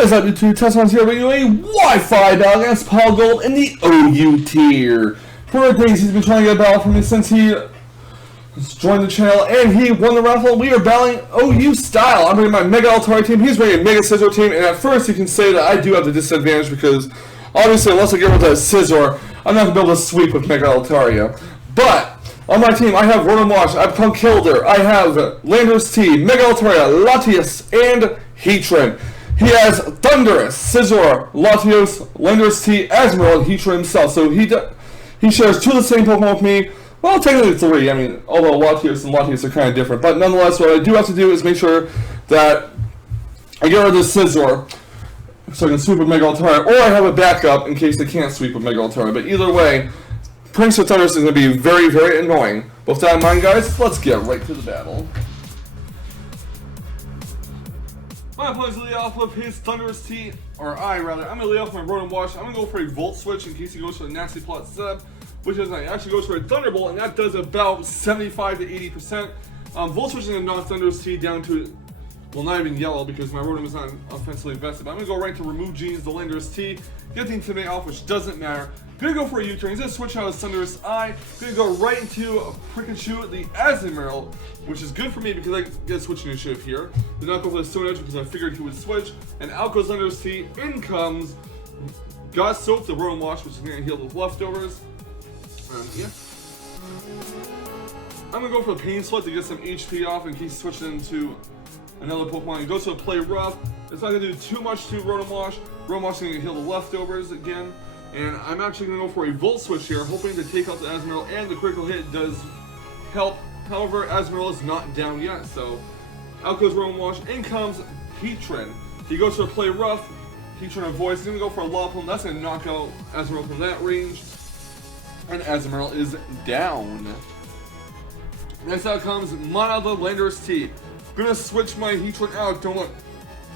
What is up, YouTube? Tesla here bringing you a Wi-Fi battle against Paulgold in the OU tier. For days he's been trying to get a battle from me since he joined the channel, and he won the raffle. We are battling OU style. I'm bringing my Mega Altari team, he's bringing a Mega Scissor team, and at first you can say that I do have the disadvantage because obviously unless I get rid of the Scissor, I'm not going to be able to sweep with Mega Altaria. But on my team, I have Rotom Wash, I have Paulgold, I have Landorus T, Mega Altaria, Latias, and Heatran. He has Thundurus, Scizor, Latios, Landorus T, Azumarill, and Heatran himself. So he shares two of the same Pokemon with me. Well, technically three. I mean, although Latios and Latias are kind of different. But nonetheless, what I do have to do is make sure that I get rid of this Scizor so I can sweep with Mega Altaria, or I have a backup in case they can't sweep with Mega Altaria. But either way, Prince of Thundurus is going to be very, very annoying. With that in mind, guys, let's get right to the battle. My opponent's lead off with his Thundurus T, or I'm going to lead off my Rotom Wash. I'm going to go for a Volt Switch in case he goes for a Nasty Plot setup, which is nice. He actually goes for a Thunderbolt, and that does about 75 to 80%. Volt Switching and knock Thundurus T down to, well, not even yellow because my Rotom is not offensively invested. But I'm going to go right to Remove Genes, the Landorus T, get the Intimidate off, which doesn't matter. Gonna go for a U-turn. He's gonna switch out his Thundurus Eye. Gonna go right into Pikachu, the Azumarill, which is good for me because I get switch initiative here. Did not go for the Stone Edge because I figured he would switch. And out goes Landorus T. In comes God Soap, the Rotom Wash, which is gonna heal the leftovers. Yeah. I'm gonna go for the Pain Slut to get some HP off in case he switches into another Pokemon. He goes to a Play Rough. It's not gonna do too much to Rotom Wash. Rotom Wash is gonna heal the leftovers again. And I'm actually going to go for a Volt Switch here, hoping to take out the Azumarill, and the critical hit does help. However, Azumarill is not down yet, so out goes Rotom Wash. In comes Heatran. He goes for a Play Rough. Heatran avoids. He's going to go for a Lopunny. That's going to knock out Azumarill from that range. And Azumarill is down. Next out comes Mana the Landorus T. Going to switch my Heatran out. Don't look.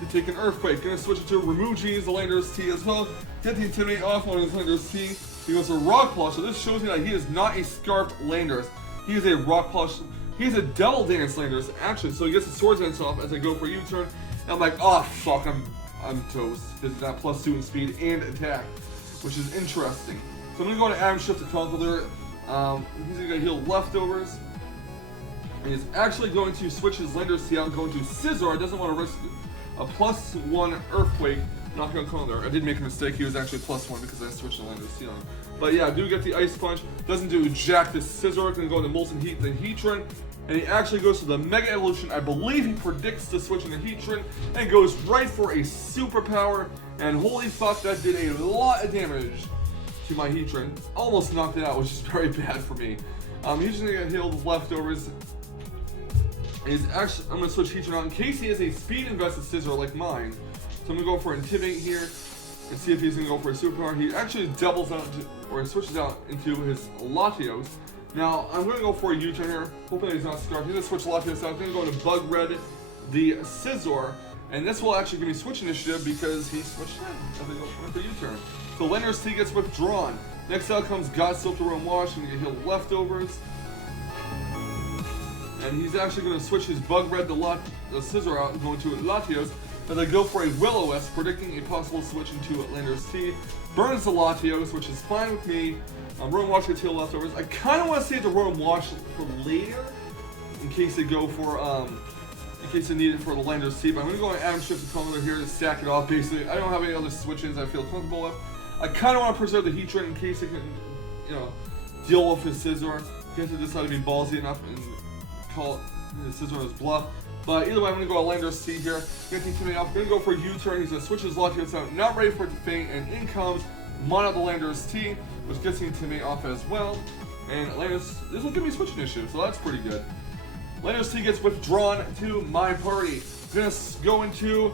To take an Earthquake. Gonna switch it to Remove Genes, the Landorus T as well. Get the Intimidate off on his Landorus T. He goes to Rock Plush, so this shows me that he is not a Scarfed Landorus. He is a Rock Plush. He's a Double Dance Landorus, actually, so he gets the Swords Dance off as I go for U-turn. And I'm like, oh fuck, I'm toast. Because it's got +2 in speed and attack, which is interesting. So I'm gonna go to Adam Shift to Conqueror. He's gonna heal leftovers. And he's actually going to switch his Landorus T out and go into Scizor. Doesn't want to risk a +1 Earthquake. Not going to call there. I did make a mistake. He was actually +1 because I switched the Landorus T on. But yeah, I do get the Ice Punch. Doesn't do jack. This Scizor can go into Molten Heat, then Heatran. And he actually goes to the Mega Evolution. I believe he predicts the switch into Heatran and goes right for a Superpower. And holy fuck, that did a lot of damage to my Heatran. Almost knocked it out, which is very bad for me. He's going to get healed leftovers. I'm going to switch Heatran out in case he has a speed invested Scizor like mine. So I'm going to go for Intimidate here and see if he's going to go for a Superpower. He actually doubles out, or switches out into his Latios. Now, I'm going to go for a U-turn here, hoping that he's not Scarfed. He's going to switch Latios out. I'm going to go to Bug Red, the Scizor, and this will actually give me Switch Initiative because he switched in as I go for U-turn. So Landorus T gets withdrawn. Next out comes God Soap to Rotom Wash and get healed leftovers. And he's actually going to switch his Bug Red, the Scizor out and go into Latios. As I go for a Will-O-Wisp, predicting a possible switch into Landorus T. Burns the Latios, which is fine with me. Rotom Wash gets healed leftovers. I kind of want to save the Rotom Wash for later, in case they go for, in case they need it for the Landorus T. But I'm going to go on Adam Shift to Conqueror here to stack it off. Basically, I don't have any other switches I feel comfortable with. I kind of want to preserve the Heatran in case it can, deal with his Scizor. In case I decide to be ballsy enough and call his Scizor his bluff. But either way, I'm going to go Landorus T here. Get the Intimidate off. Going to go for a U-turn. He's going to switch his Latios out. Not ready for it to faint. And in comes Mana the Landorus T, which gets the Intimidate off as well. And Landorus, this will give me Switch Initiative, so that's pretty good. Landorus T gets withdrawn to my party. I'm going to go into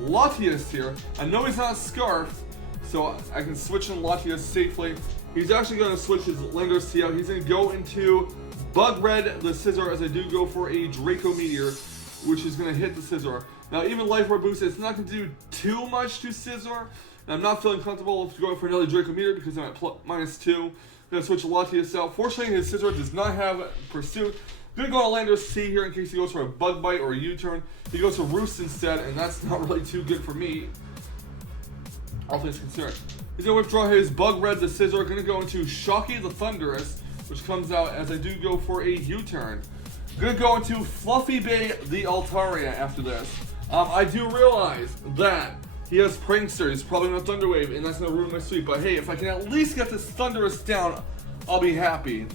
Latias here. I know he's not Scarfed, so I can switch in Latias safely. He's actually going to switch his Landorus T out. He's going to go into Bug Red, the Scizor, as I do go for a Draco Meteor, which is going to hit the Scizor. Now, even Life Orb Boost, it's not going to do too much to Scizor. And I'm not feeling comfortable with going for another Draco Meteor because I'm at -2. I'm going to switch Latias out. Fortunately, his Scizor does not have Pursuit, Gonna go on Lander's T here in case he goes for a Bug Bite or a U-turn. He goes to Roost instead, and that's not really too good for me, all things considered. He's gonna withdraw his Bug Red the Scissor. Gonna go into Shocky the Thunderous, which comes out as I do go for a U-turn. Gonna go into Fluffy Bay the Altaria after this. I do realize that he has Prankster, he's probably gonna Thunder Wave, and that's gonna ruin my sweep. But hey, if I can at least get this Thunderous down, I'll be happy.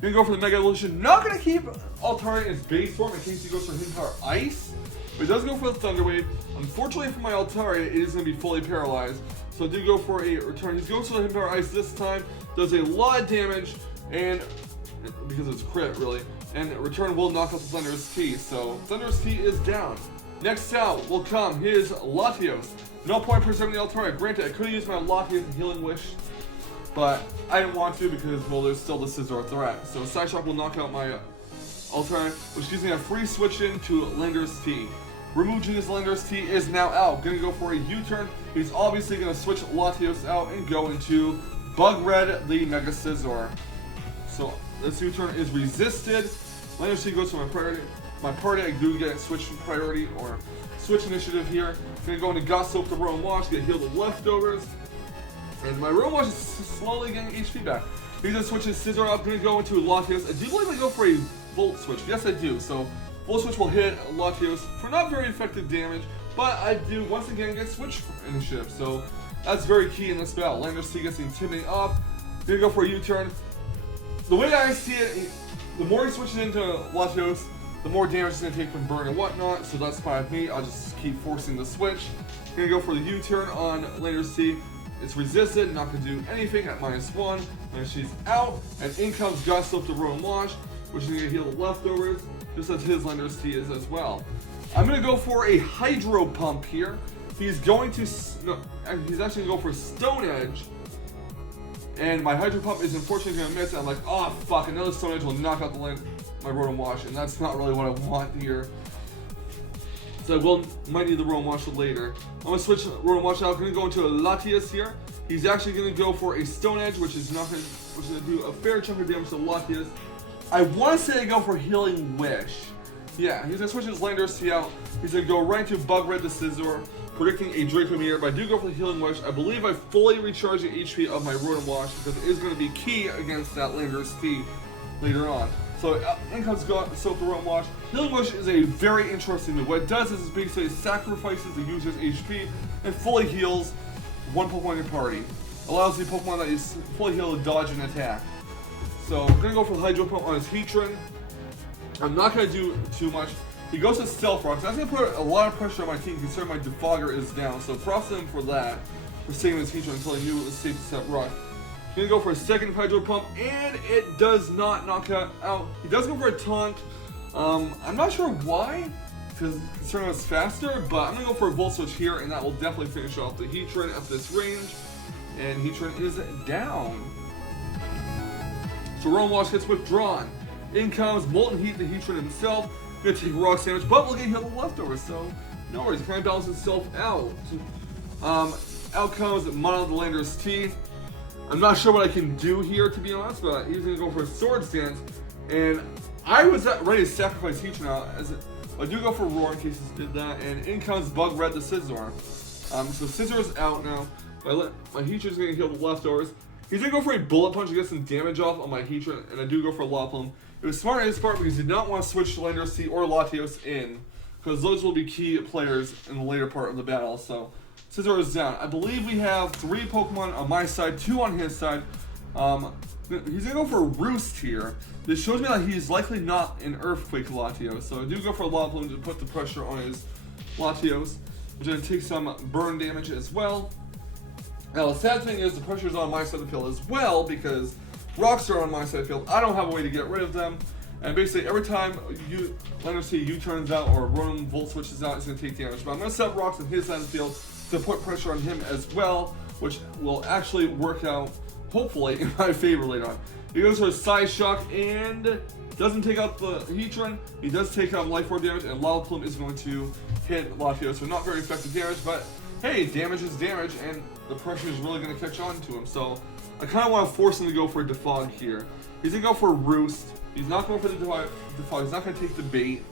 Gonna go for the Mega Evolution. Not gonna keep Altaria in his base form in case he goes for Hidden Power Ice. But he does go for the Thunder Wave. Unfortunately for my Altaria, it is gonna be fully paralyzed. So I do go for a return. He goes for the Hidden Power Ice this time. Does a lot of damage, and because it's crit really. And return will knock out the Thunderous T. So Thunderous T is down. Next out will come his Latios. No point preserving the Altaria. Granted, I could have used my Latios and Healing Wish, but I didn't want to because, well, there's still the Scizor threat. So Side Shock will knock out my Altaria, which gives me a free switch in to Lander's T. Remove Genius Lander's T is now out. Gonna go for a U-turn. He's obviously gonna switch Latios out and go into Bug Red the Mega Scizor. So this U-turn is resisted. Lander's T goes to my party. I do get switch priority or switch initiative here. Gonna go into Gust Soap the Roam Wash, get healed with leftovers. And my Roam Wash is slowly getting HP back. He's gonna switch his Scizor up, gonna go into Latios. I do believe I go for a Volt Switch. Yes, I do. So Volt Switch will hit Latios for not very effective damage, but I do once again get switch initiative. So that's very key in this battle. Lander's T gets intimidating up. Gonna go for a U-turn. The way I see it, the more he switches into Latios, the more damage he's going to take from burn and whatnot, so that's fine with me. I'll just keep forcing the switch. Gonna go for the U-turn on Lander's T. It's resisted, not going to do anything at -1. And she's out, and in comes Gust Soap the Roam Wash, which is going to heal the leftovers, just as his Lander's T is as well. I'm going to go for a Hydro Pump here. He's going to, no, he's actually going to go for Stone Edge. And my Hydro Pump is unfortunately going to miss. I'm like, oh fuck, another Stone Edge will knock out my Rotom Wash, and that's not really what I want here. So I might need the Rotom Wash later. I'm going to switch Rotom Wash out. I'm going to go into a Latias here. He's actually going to go for a Stone Edge, which is going to do a fair chunk of damage to Latias. I want to say I go for Healing Wish. Yeah, he's going to switch his Lander's T out. He's going to go right to Bug Red the Scizor, predicting a Draco Meteor, but I do go for the Healing Wish. I believe I fully recharge the HP of my Rotom Wash because it is going to be key against that Lander's T later on. So in comes Soap the Rotom Wash. Healing Wish is a very interesting move. What it does is basically it sacrifices the user's HP and fully heals one Pokemon in your party. Allows the Pokemon that is fully healed to dodge an attack. So I'm going to go for the Hydro Pump on his Heatran. I'm not going to do too much. He goes to Stealth Rock. That's going to put a lot of pressure on my team considering my Defogger is down. So props to him for that, for saving his Heatran until he knew it was safe to set Rock. He's going to go for a second Hydro Pump, and it does not knock out. He does go for a Taunt. I'm not sure why, because considering it's faster, but I'm going to go for a Volt Switch here, and that will definitely finish off the Heatran at this range. And Heatran is down. So Rotom Wash gets withdrawn. In comes Molten Heat, the Heatran himself. Gonna take Rock Sandwich, but we'll get healed with leftovers, so no worries. Kind of balance itself out. Out comes Mono the Lander's T. I'm not sure what I can do here, to be honest, but he's gonna go for a Sword Stance, and I was ready to sacrifice Heatran out. I do go for Roar in case he did that, and in comes Bug Red the Scizor. So Scizor's out now. My Heatran's gonna heal the leftovers. He's gonna go for a Bullet Punch to get some damage off on my Heatran, and I do go for a Lopunny. It was smart on his part because he did not want to switch Lander's T or Latios in, because those will be key players in the later part of the battle. So Scizor is down. I believe we have 3 Pokemon on my side, 2 on his side. He's gonna go for a Roost here. This shows me that he's likely not an Earthquake Latios. So I do go for a Lopunny to put the pressure on his Latios, which is gonna take some burn damage as well. Now the sad thing is the pressure is on my side of the field as well because Rocks are on my side of the field. I don't have a way to get rid of them. And basically every time Lander's T U-turns out or Rotom Volt switches out, it's going to take damage. But I'm going to set Rocks on his side of the field to put pressure on him as well, which will actually work out, hopefully, in my favor later on. He goes for a Side Shock and doesn't take out the Heatran. He does take out Life Orb damage, and Lopunny is going to hit Latios. So not very effective damage, but hey, damage is damage, and the pressure is really going to catch on to him. So I kind of want to force him to go for a Defog here. He's going to go for a Roost. He's not going for the defog. He's not going to take the bait,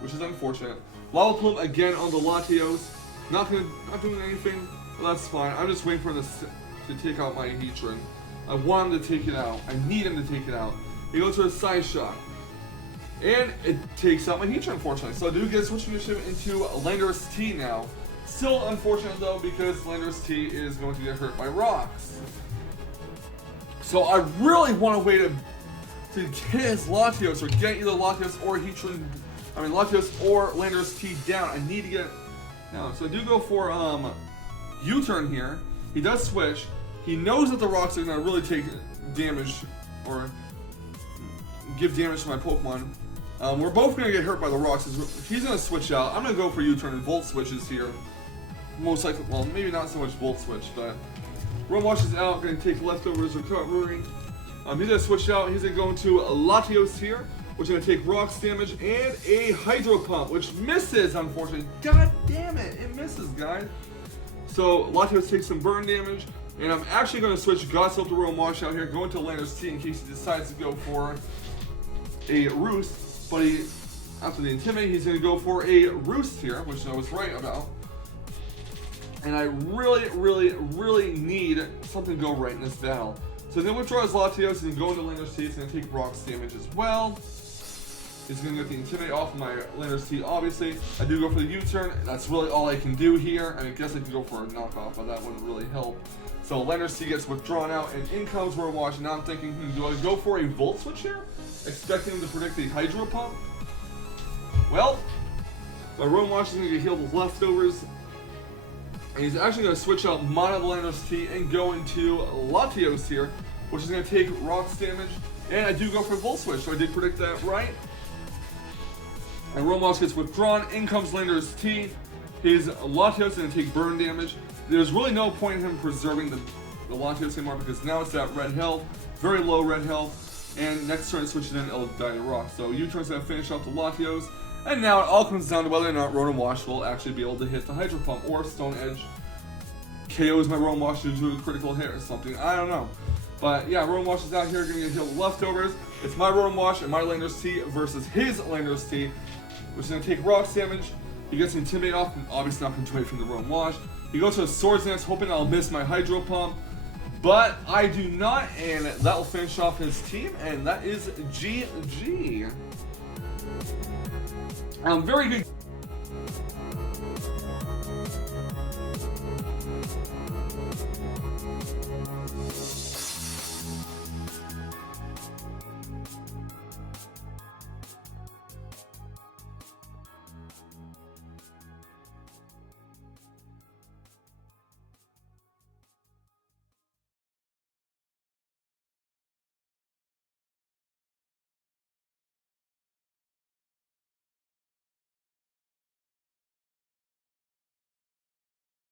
which is unfortunate. Lava Plume again on the Latios. Not doing anything. Well, that's fine. I'm just waiting for him to take out my Heatran. I want him to take it out. I need him to take it out. He goes for a side shot. And it takes out my Heatran, unfortunately. So I do get a switch initiative into Landorus T now. Still unfortunate though, because Landorus T is going to get hurt by rocks. So I really want to wait to get his Latios, or get either Latios or Latios or Landorus T down. I need to get down. So I do go for U-turn here. He does switch. He knows that the rocks are going to really take damage, or give damage to my Pokemon. We're both going to get hurt by the rocks. He's going to switch out. I'm going to go for U-turn and Volt switches here. Most likely, well, maybe not so much Volt switch, but Room Wash is out. Going to take leftovers recovery. He's going to switch out. He's going to go into Latios here, which is going to take rocks damage and a Hydro Pump, which misses, unfortunately. God damn it, it misses, guys. So Latios takes some burn damage, and I'm actually going to switch Godsel to Room Wash out here, go into Landorus T in case he decides to go for a Roost. But after the Intimidate, he's going to go for a Roost here, which I was right about. And I really, really, really need something to go right in this battle. So then withdraw his Latios and go into Landorus T. He's going to take rocks damage as well. He's going to get the Intimidate off my Landorus T, obviously. I do go for the U-turn. That's really all I can do here. I guess I could go for a knockoff, but that wouldn't really help. So Landorus T gets withdrawn out, and in comes Room Wash. Now I'm thinking, do I go for a Volt Switch here? Expecting him to predict the Hydro Pump? Well, my Room Wash is going to get healed with leftovers. And he's actually going to switch out Mono Landorus T and go into Latios here, which is going to take rocks damage. And I do go for Volt Switch, so I did predict that right. And Room Wash gets withdrawn. In comes Landorus T. His Latios is going to take burn damage. There's really no point in him preserving the Latios anymore, because now it's at red health, very low red health. And next turn, switch it in, it'll die to rock. So U-turn's going to finish off the Latios. And now it all comes down to whether or not Rotom Wash will actually be able to hit the Hydro Pump, or Stone Edge KOs my Rotom Wash to do a critical hit or something. I don't know. But yeah, Rotom Wash is out here going to get healed with leftovers. It's my Rotom Wash and my Landorus T versus his Landorus T, which is going to take rocks damage. He gets Intimidate off, obviously not going to do away from the Rotom Wash. He goes to a Swords Dance, hoping I'll miss my Hydro Pump. But I do not, and that will finish off his team, and that is GG. Very good.